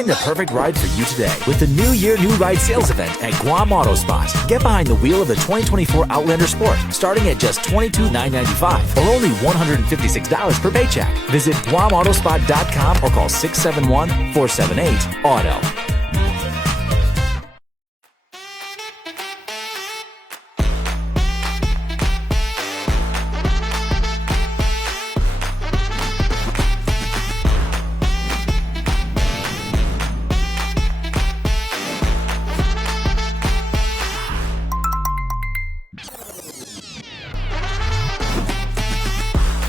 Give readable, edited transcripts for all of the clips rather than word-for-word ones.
Find the perfect ride for you today with the New Year New Ride sales event at Guam Auto Spot. Get behind the wheel of the 2024 Outlander Sport starting at just $22,995 or only $156 per paycheck. Visit GuamAutospot.com or call 671-478-AUTO.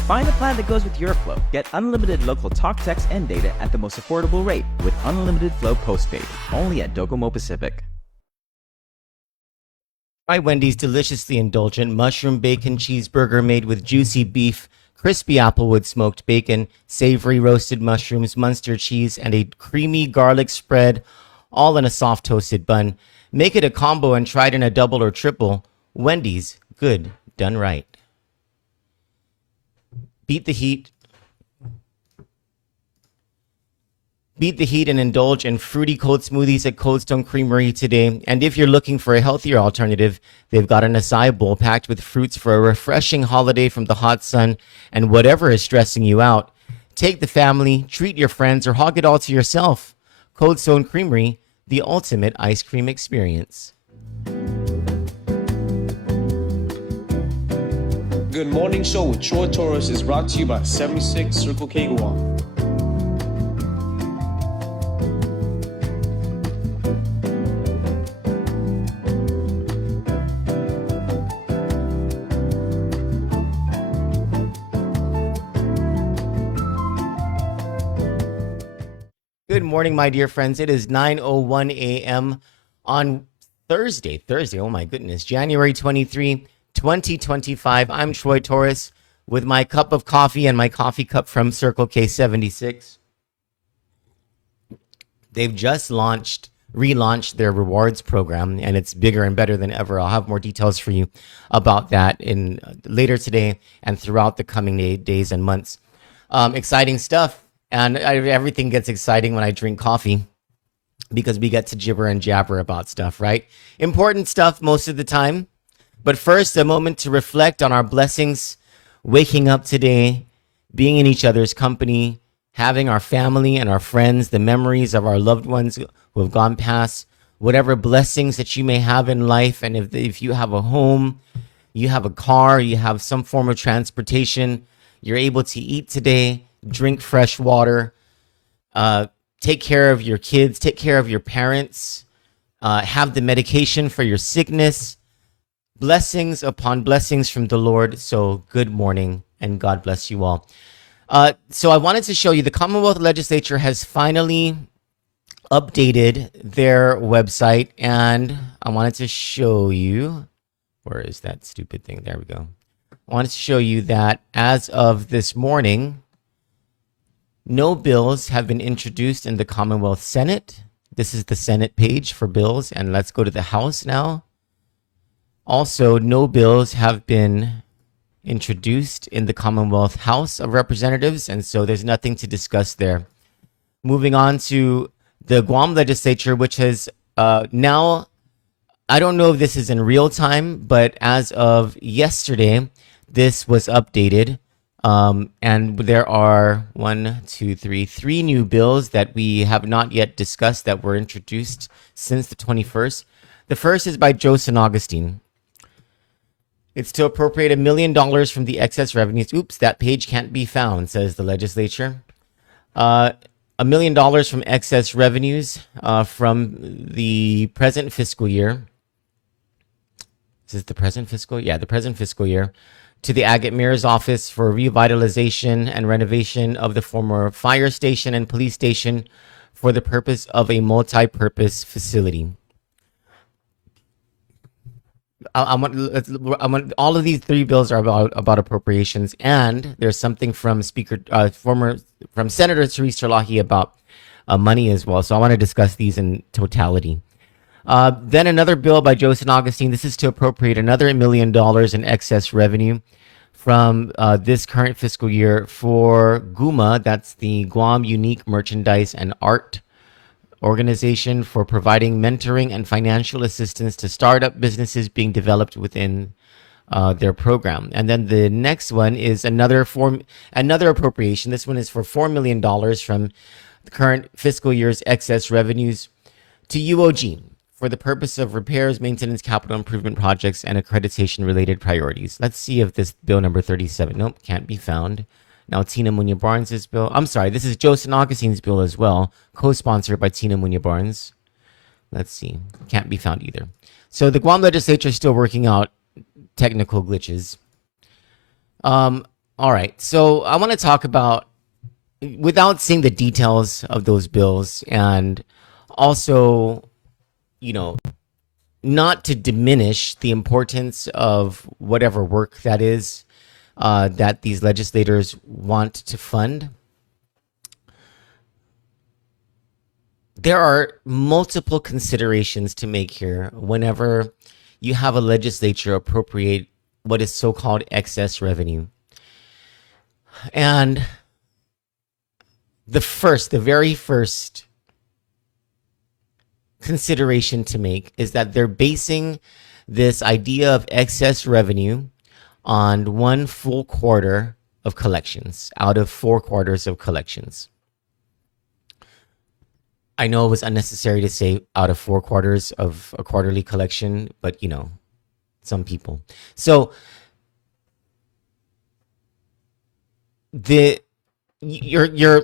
Find a plan that goes with your flow. Get unlimited local talk, text, and data at the most affordable rate with Unlimited Flow Postpaid, only at Docomo Pacific. Try Wendy's deliciously indulgent mushroom bacon cheeseburger made with juicy beef, crispy applewood smoked bacon, savory roasted mushrooms, Munster cheese, and a creamy garlic spread, all in a soft toasted bun. Make it a combo and try it in a double or triple. Wendy's, good, done right. Beat the heat and indulge in fruity cold smoothies at Cold Stone Creamery today. And if you're looking for a healthier alternative, they've got an acai bowl packed with fruits for a refreshing holiday from the hot sun and whatever is stressing you out. Take the family, treat your friends, or hog it all to yourself. Cold Stone Creamery, the ultimate ice cream experience. Good Morning Show with Troy Torres is brought to you by 76 Circle K Guam. Good morning, my dear friends. It is 9:01 a.m. on Thursday, oh my goodness, January 23, 2025. I'm Troy Torres with my cup of coffee and my coffee cup from Circle K 76. They've just relaunched their rewards program, and it's bigger and better than ever. I'll have more details for you about that in later today and throughout the coming days and months. Exciting stuff, and everything gets exciting when I drink coffee because we get to gibber and jabber about stuff, right? Important stuff most of the time. But first, a moment to reflect on our blessings, waking up today, being in each other's company, having our family and our friends, the memories of our loved ones who have gone past, whatever blessings that you may have in life. And if you have a home, you have a car, you have some form of transportation, you're able to eat today, drink fresh water, take care of your kids, take care of your parents, have the medication for your sickness. Blessings upon blessings from the Lord. So good morning and God bless you all. So I wanted to show you the Commonwealth Legislature has finally updated their website, and I wanted to show you, where is that stupid thing? There we go. I wanted to show you that as of this morning, no bills have been introduced in the Commonwealth Senate. This is the Senate page for bills, and let's go to the House now. Also, no bills have been introduced in the Commonwealth House of Representatives, and so there's nothing to discuss there. Moving on to the Guam Legislature, which has now, I don't know if this is in real time, but as of yesterday, this was updated. And there are three new bills that we have not yet discussed that were introduced since the 21st. The first is by Joe San Augustine. It's to appropriate $1 million from the excess revenues. Oops, that page can't be found, says the legislature. $1 million from excess revenues from the present fiscal year. Is this the present fiscal? Yeah, the present fiscal year. To the Agate Mayor's office for revitalization and renovation of the former fire station and police station for the purpose of a multi-purpose facility. I want all of these three bills are about appropriations, and there's something from Senator Therese Terlahi about money as well. So I want to discuss these in totality. Then another bill by Joe San Augustine. This is to appropriate another $1 million in excess revenue from this current fiscal year for GUMA. That's the Guam Unique Merchandise and Art organization for providing mentoring and financial assistance to startup businesses being developed within their program. And then the next one is another appropriation. This one is for $4 million from the current fiscal year's excess revenues to UOG for the purpose of repairs, maintenance, capital improvement projects, and accreditation related priorities. Let's see if this bill number 37, nope, can't be found. Now Tina Munya Barnes' bill. I'm sorry, this is Joe San Augustine's bill as well, co-sponsored by Tina Munya Barnes. Let's see, can't be found either. So the Guam legislature is still working out technical glitches. All right, so I want to talk about, without seeing the details of those bills, and also, not to diminish the importance of whatever work that is that these legislators want to fund. There are multiple considerations to make here whenever you have a legislature appropriate what is so-called excess revenue. And the very first consideration to make is that they're basing this idea of excess revenue on 1 full quarter of collections out of 4 quarters of collections. I know it was unnecessary to say out of 4 quarters of a quarterly collection, but some people. So your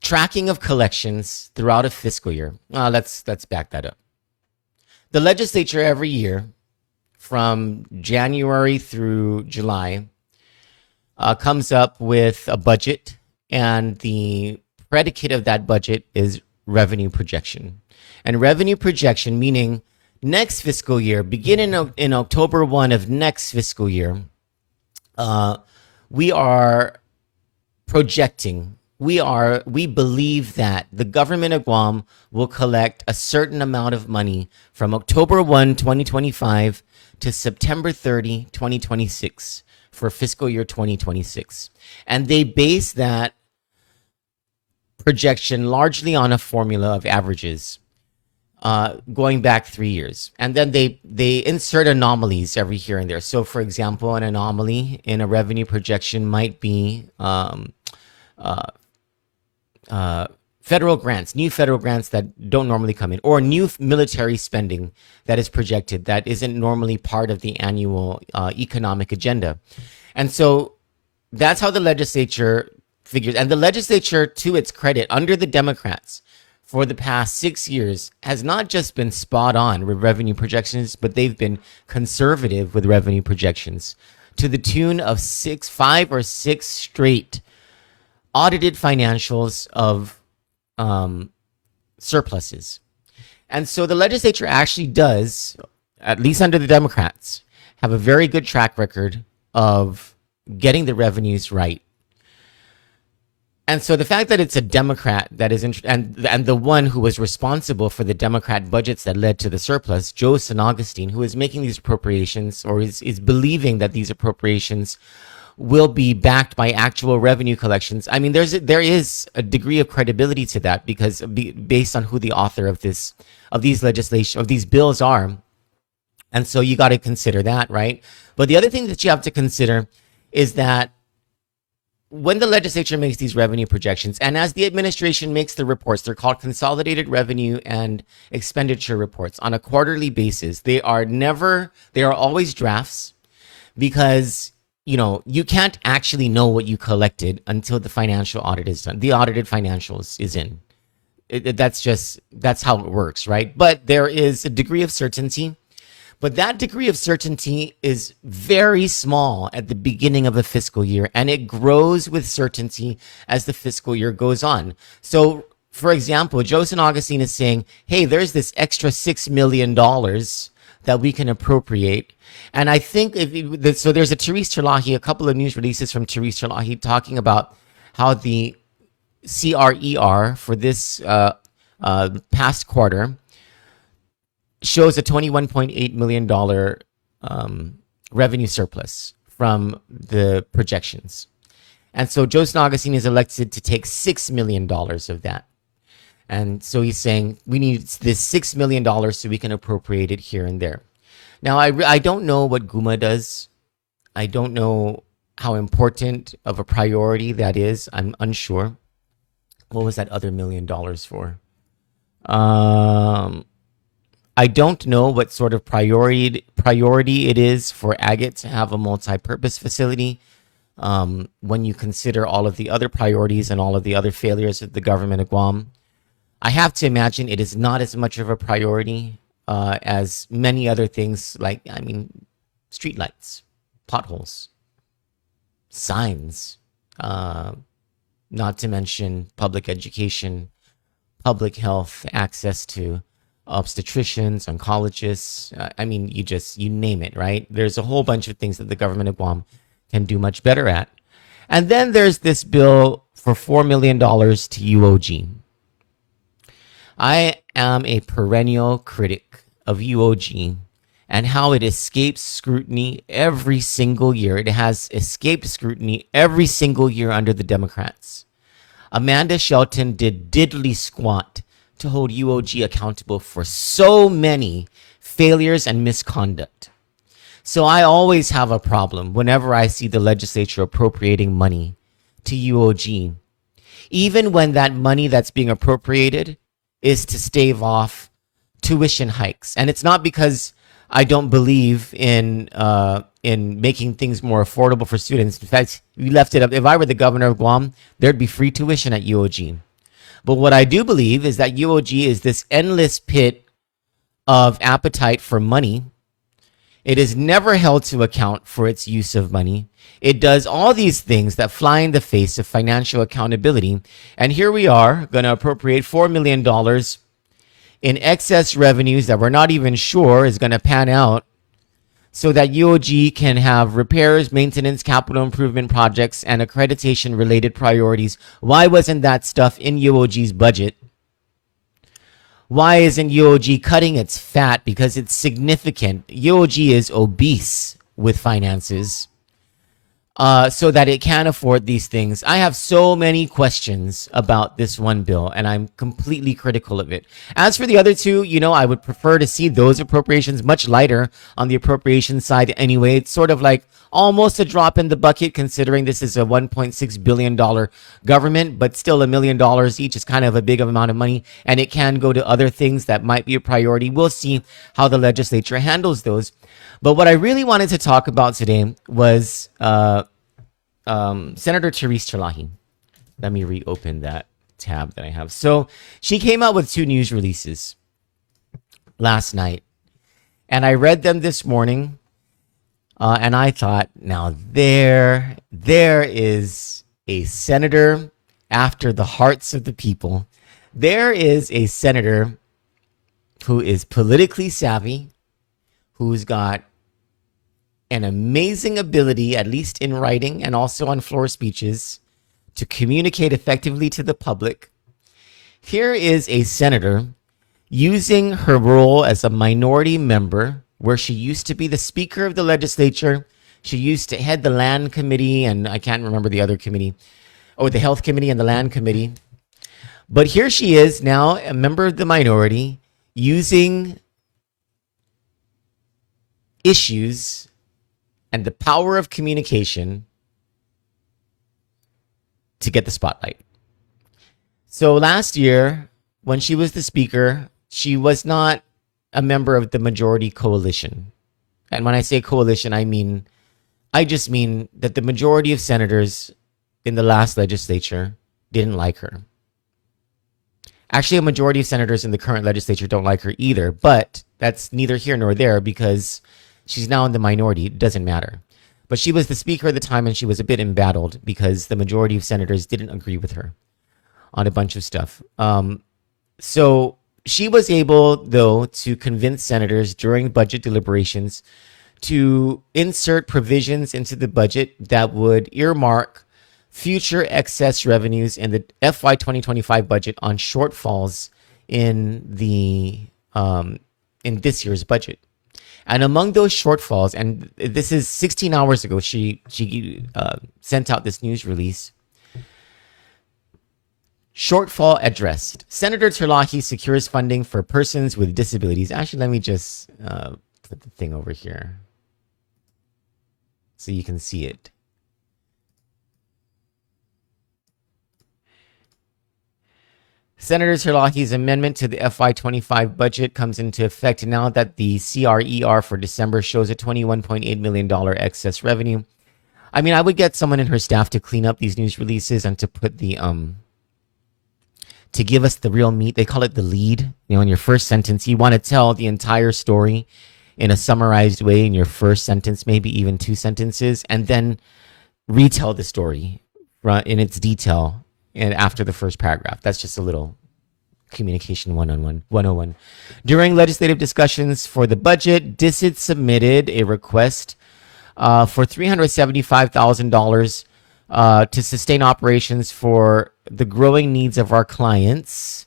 tracking of collections throughout a fiscal year. Let's back that up. The legislature every year, from January through July, comes up with a budget, and the predicate of that budget is revenue projection. And revenue projection meaning next fiscal year, beginning in October 1 of next fiscal year, we are projecting. We believe that the government of Guam will collect a certain amount of money from October 1, 2025 to September 30, 2026 for fiscal year 2026. And they base that projection largely on a formula of averages going back 3 years. And then they insert anomalies every here and there. So for example, an anomaly in a revenue projection might be federal grants, new federal grants that don't normally come in, or new military spending that is projected that isn't normally part of the annual economic agenda. And so that's how the legislature figures. And the legislature, to its credit, under the Democrats, for the past 6 years, has not just been spot on with revenue projections, but they've been conservative with revenue projections to the tune of 5 or 6 straight audited financials of surpluses. And so the legislature actually does, at least under the Democrats, have a very good track record of getting the revenues right. And so the fact that it's a Democrat that is and the one who was responsible for the Democrat budgets that led to the surplus, Joe San Augustine, who is making these appropriations, or is believing that these appropriations will be backed by actual revenue collections. I mean, there is a degree of credibility to that, because based on who the author of these bills are. And so you got to consider that, right? But the other thing that you have to consider is that when the legislature makes these revenue projections, and as the administration makes the reports, they're called consolidated revenue and expenditure reports on a quarterly basis. They are always drafts, because you can't actually know what you collected until the financial audit is done. The audited financials is in. That's how it works, right? But there is a degree of certainty. But that degree of certainty is very small at the beginning of a fiscal year, and it grows with certainty as the fiscal year goes on. So, for example, Joe San Augustine is saying, hey, there's this extra $6 million that we can appropriate. And I think, so there's a couple of news releases from Therese Terlahi talking about how the CRER for this past quarter shows a $21.8 million revenue surplus from the projections. And so Joe San Augustine is elected to take $6 million of that. And so he's saying we need this $6 million so we can appropriate it here and there. Now, I don't know what GUMA does. I don't know how important of a priority that is. I'm unsure. What was that other $1 million for? I don't know what sort of priority it is for Agate to have a multi-purpose facility. When you consider all of the other priorities and all of the other failures of the government of Guam, I have to imagine it is not as much of a priority as many other things, like, streetlights, potholes, signs, not to mention public education, public health, access to obstetricians, oncologists. You name it, right? There's a whole bunch of things that the government of Guam can do much better at. And then there's this bill for $4 million to UOG. I am a perennial critic of UOG and how it escapes scrutiny every single year. It has escaped scrutiny every single year under the Democrats. Amanda Shelton did diddly squat to hold UOG accountable for so many failures and misconduct. So I always have a problem whenever I see the legislature appropriating money to UOG, even when that money that's being appropriated is to stave off tuition hikes. And it's not because I don't believe in making things more affordable for students. In fact, we left it up. If I were the governor of Guam, there'd be free tuition at UOG. But what I do believe is that UOG is this endless pit of appetite for money. It is never held to account for its use of money. It does all these things that fly in the face of financial accountability. And here we are going to appropriate $4 million in excess revenues that we're not even sure is going to pan out, so that UOG can have repairs, maintenance, capital improvement projects, and accreditation related priorities. Why wasn't that stuff in UOG's budget? Why isn't UOG cutting its fat? Because it's significant. UOG is obese with finances, so that it can afford these things. I have so many questions about this one bill, and I'm completely critical of it. As for the other two, I would prefer to see those appropriations much lighter on the appropriation side anyway. It's sort of like almost a drop in the bucket, considering this is a $1.6 billion government, but still $1 million each is kind of a big amount of money, and it can go to other things that might be a priority. We'll see how the legislature handles those. But what I really wanted to talk about today was Senator Therese Terlahi. Let me reopen that tab that I have. So she came out with two news releases last night, and I read them this morning, and I thought, now there is a senator after the hearts of the people. There is a senator who is politically savvy, who's got an amazing ability, at least in writing and also on floor speeches, to communicate effectively to the public. Here is a senator using her role as a minority member, where she used to be the Speaker of the legislature. She used to head the Land Committee, and I can't remember the other committee, the Health Committee and the Land Committee. But here she is now, a member of the minority, using issues and the power of communication to get the spotlight. So last year, when she was the Speaker, she was not a member of the majority coalition. And when I say coalition, I just mean that the majority of senators in the last legislature didn't like her. Actually, a majority of senators in the current legislature don't like her either, but that's neither here nor there because she's now in the minority. It doesn't matter. But she was the Speaker at the time, and she was a bit embattled because the majority of senators didn't agree with her on a bunch of stuff. So she was able, though, to convince senators during budget deliberations to insert provisions into the budget that would earmark future excess revenues in the FY 2025 budget on shortfalls in this year's budget. And among those shortfalls, and this is 16 hours ago, she sent out this news release. Shortfall addressed. Senator Terlahi secures funding for persons with disabilities. Actually, let me just put the thing over here so you can see it. Senator Terlahi's amendment to the FY25 budget comes into effect now that the CRER for December shows a $21.8 million excess revenue. I mean, I would get someone in her staff to clean up these news releases and to put the to give us the real meat. They call it the lead. You know, in your first sentence, you want to tell the entire story in a summarized way in your first sentence, maybe even 2 sentences, and then retell the story in its detail and after the first paragraph. That's just a little communication 101. During legislative discussions for the budget, DISIT submitted a request for $375,000 to sustain operations for the growing needs of our clients.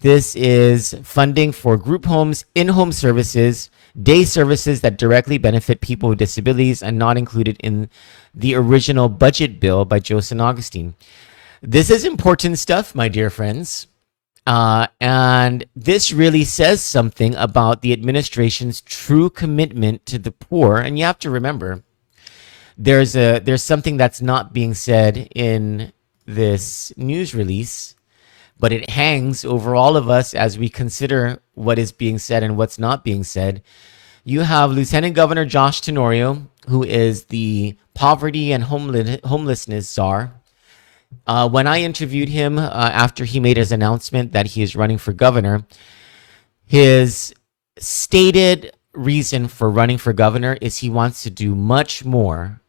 This is funding for group homes, in-home services, day services that directly benefit people with disabilities and not included in the original budget bill by Joe San Augustine. This is important stuff, my dear friends. And this really says something about the administration's true commitment to the poor. And you have to remember, there's something that's not being said in this news release, but it hangs over all of us as we consider what is being said and what's not being said. You have Lieutenant Governor Josh Tenorio, who is the poverty and homelessness czar. When I interviewed him after he made his announcement that he is running for governor, his stated reason for running for governor is he wants to do much more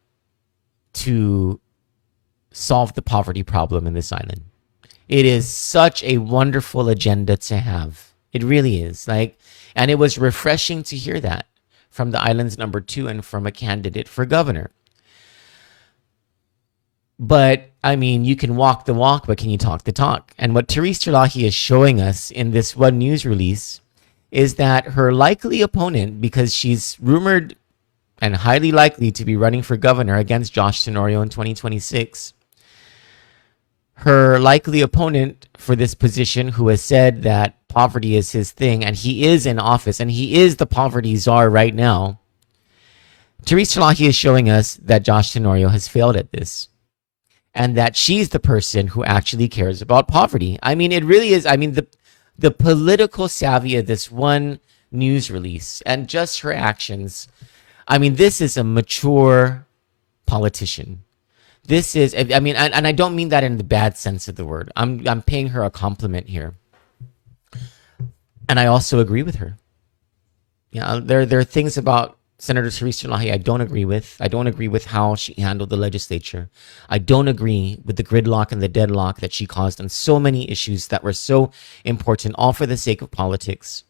to solve the poverty problem in this island. It is such a wonderful agenda to have. It really is. And it was refreshing to hear that from the island's number 2 and from a candidate for governor. But, I mean, you can walk the walk, but can you talk the talk? And what Therese Terlahi is showing us in this one news release is that her likely opponent, because she's rumored and highly likely to be running for governor against Josh Tenorio in 2026, her likely opponent for this position, who has said that poverty is his thing, and he is in office, and he is the poverty czar right now, Therese Terlahi is showing us that Josh Tenorio has failed at this, and that she's the person who actually cares about poverty. I mean, it really is. I mean, the political savvy of this one news release and just her actions. I mean, this is a mature politician. This is, I mean, and I don't mean that in the bad sense of the word. I'm paying her a compliment here. And I also agree with her. Yeah, there are things about Senator Therese Terlahi I don't agree with. I don't agree with how she handled the legislature. I don't agree with the gridlock and the deadlock that she caused on so many issues that were so important, all for the sake of politics.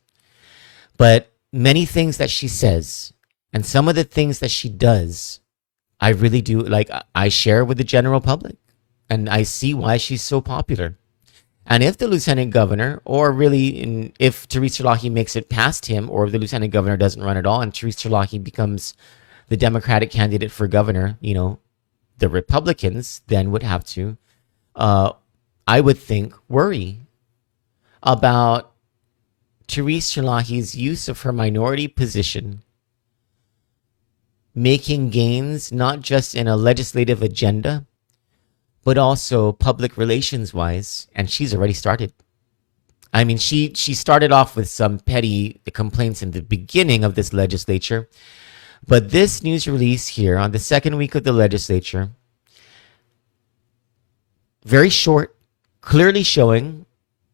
But many things that she says and some of the things that she does, I really do, I share with the general public. And I see why she's so popular. And if the lieutenant governor, or really if Therese Terlahi makes it past him, or if the lieutenant governor doesn't run at all and Therese Terlahi becomes the Democratic candidate for governor, the Republicans then would have to, I would think, worry about Therese Terlahi's use of her minority position, making gains not just in a legislative agenda, but also public relations wise. And she's already started. I mean, she started off with some petty complaints in the beginning of this legislature. But this news release here on the second week of the legislature, very short, clearly showing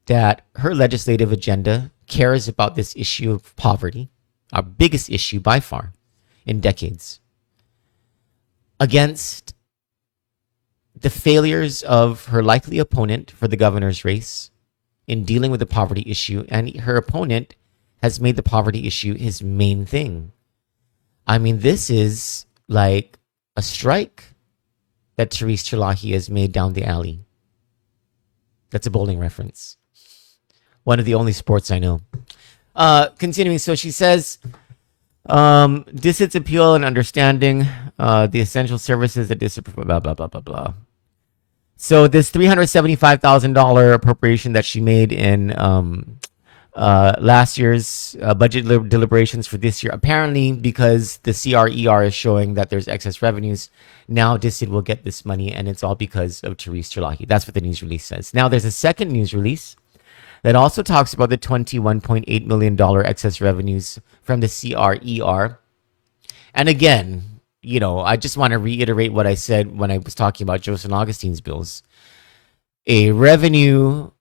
that her legislative agenda cares about this issue of poverty, our biggest issue by far in decades, against the failures of her likely opponent for the governor's race in dealing with the poverty issue. And her opponent has made the poverty issue his main thing. I mean, this is like a strike that Therese Terlahi has made down the alley. That's a bowling reference. One of the only sports I know. Continuing, so she says, DISIT's appeal and understanding the essential services that DISIT, blah, blah, blah, blah, blah. So this $375,000 appropriation that she made in last year's budget deliberations for this year, apparently because the CRER is showing that there's excess revenues, now DSID will get this money, and it's all because of Therese Terlahi. That's what the news release says. Now there's a second news release that also talks about the $21.8 million excess revenues from the CRER. And again, I just want to reiterate what I said when I was talking about Joseph Augustine's bills. A revenue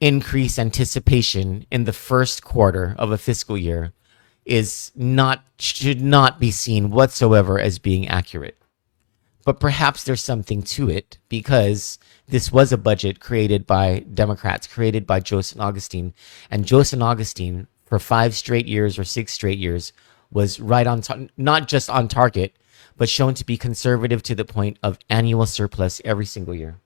increase anticipation in the first quarter of a fiscal year should not be seen whatsoever as being accurate. But perhaps there's something to it, because this was a budget created by Democrats, created by Joseph Augustine. And Joseph Augustine, for 5 straight years or 6 straight years, was right on, not just on target, but shown to be conservative to the point of annual surplus every single year.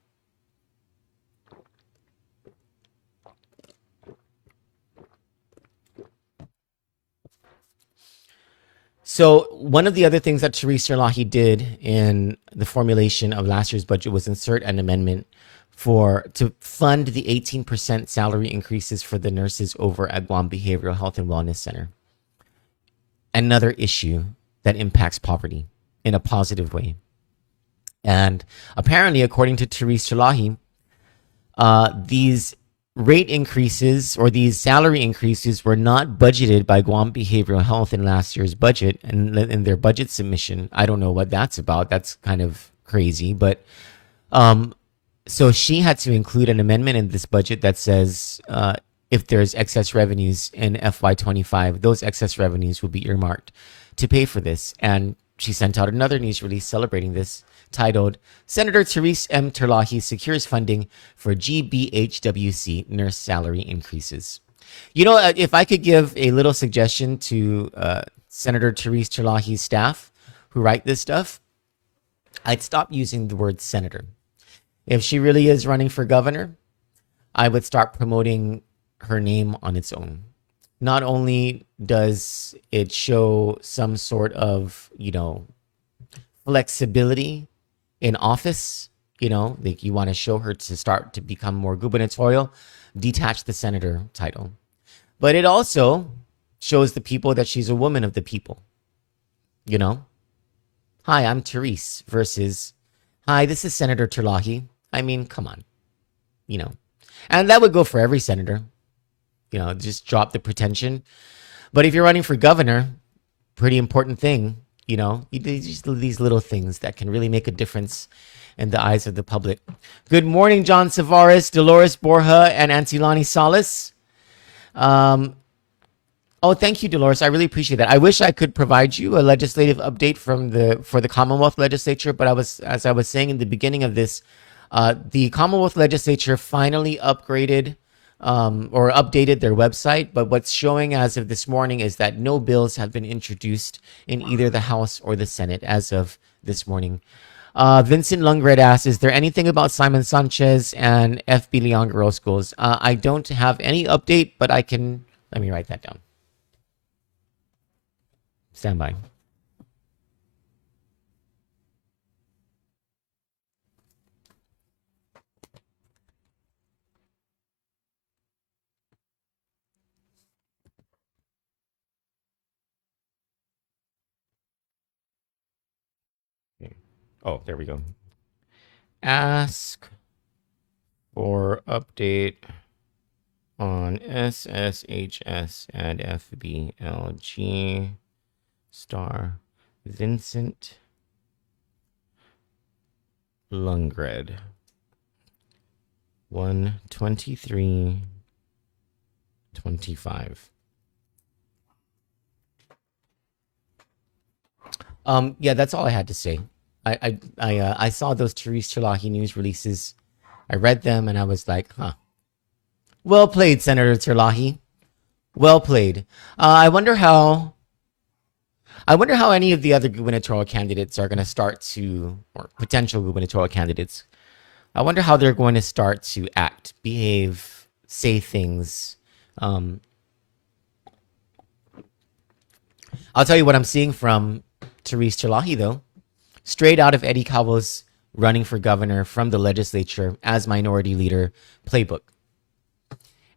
So one of the other things that Therese Terlahi did in the formulation of last year's budget was insert an amendment to fund the 18% salary increases for the nurses over at Guam Behavioral Health and Wellness Center. Another issue that impacts poverty in a positive way. And apparently, according to Therese Terlahi, these rate increases or these salary increases were not budgeted by Guam Behavioral Health in last year's budget and in their budget submission. I don't know what that's about. That's kind of crazy. But so she had to include an amendment in this budget that says if there's excess revenues in FY25, those excess revenues will be earmarked to pay for this. And she sent out another news release celebrating this, titled, Senator Therese M. Terlahi secures funding for GBHWC nurse salary increases. If I could give a little suggestion to Senator Therese Terlahi's staff who write this stuff, I'd stop using the word senator. If she really is running for governor, I would start promoting her name on its own. Not only does it show some sort of, flexibility in office, like you want to show her to start to become more gubernatorial, detach the senator title. But it also shows the people that she's a woman of the people. Hi, I'm Therese versus, hi, this is Senator Terlahi. I mean, come on, and that would go for every senator, just drop the pretension. But if you're running for governor, pretty important thing, these little things that can really make a difference in the eyes of the public. Good morning, John Savares, Dolores Borja, and Antilani Salas. Oh, thank you, Dolores. I really appreciate that. I wish I could provide you a legislative update for the Commonwealth Legislature, but as I was saying in the beginning of this, the Commonwealth Legislature finally upgraded or updated their website, but what's showing as of this morning is that no bills have been introduced in either the House or the Senate as of this morning. Vincent Lungred asks, is there anything about Simon Sanchez and FB Leon Orozco's? I don't have any update, but let me write that down. Stand by. Oh, there we go. Ask for update on SSHS and FBLG star Vincent Lungred 12325. Yeah, that's all I had to say. I saw those Therese Terlahi news releases. I read them and I was like, huh. Well played, Senator Terlahi. Well played. I wonder how any of the other gubernatorial candidates are going to start to, or potential gubernatorial candidates, I wonder how they're going to start to act, behave, say things. I'll tell you what I'm seeing from Therese Terlahi, though. Straight out of Eddie Calvo's running for governor from the legislature as minority leader playbook.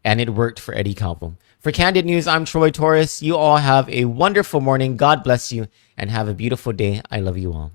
And it worked for Eddie Calvo. For Kandit News, I'm Troy Torres. You all have a wonderful morning. God bless you and have a beautiful day. I love you all.